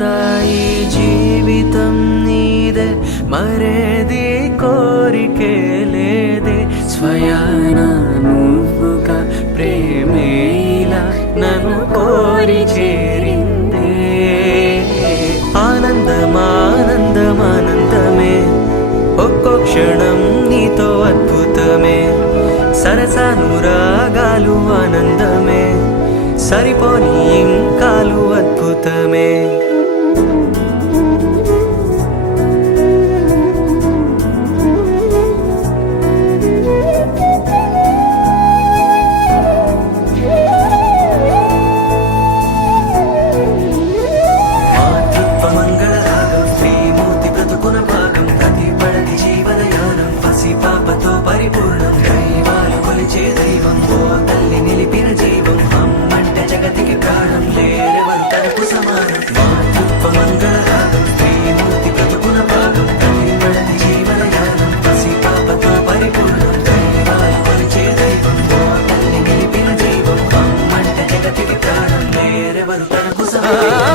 ఉందా ఈ జీవితం నీదే మరేది కోరికే లేదే స్వయాన నువ్వుగా ప్రేమే ఇలా నన్ను కోరి చేరిందే ఆనందమానందమానందమే ఒక్కో క్షణం నీతో అద్భుతమే సరసానురాగాలు ఆనందమే సరిపోని ఇంకాలు అద్భుతమే పాపతో పరిపూర్ణం దైవాలు కొలిచే దైవం ఓ తల్లి నిలిపిన జీవం అమ్మంటే జగతికి ప్రాణం లేరెవరు తనకు సమానం మాతృత్వ మంగళ రాగం శ్రీమూర్తి బ్రతుకున భాగం తల్లి జీవనయానం పసి పాపతో పరిపూర్ణం దైవాలు కొలిచే దైవం ఓ తల్లి నిలిపిన జీవం అమ్మంటే జగతికి ప్రాణం లేరెవరు తనకు సమానం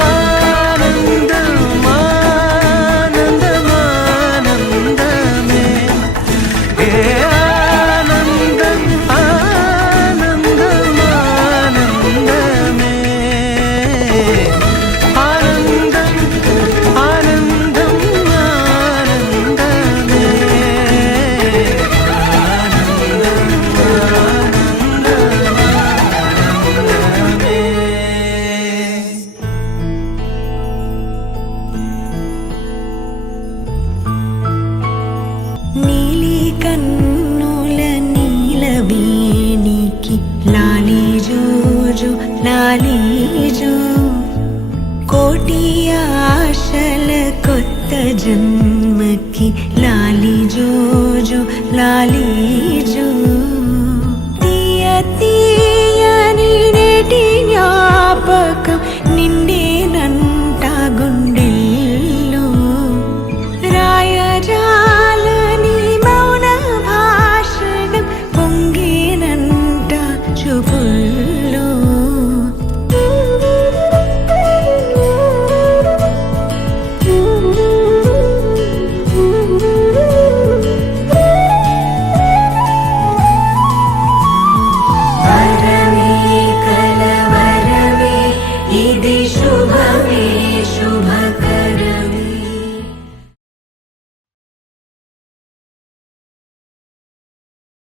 కన్నుల నీలవేణికి లాలి జోజో లాలి జో కోటి ఆశల కొత్త జన్మకి లాలి జోజో లాలి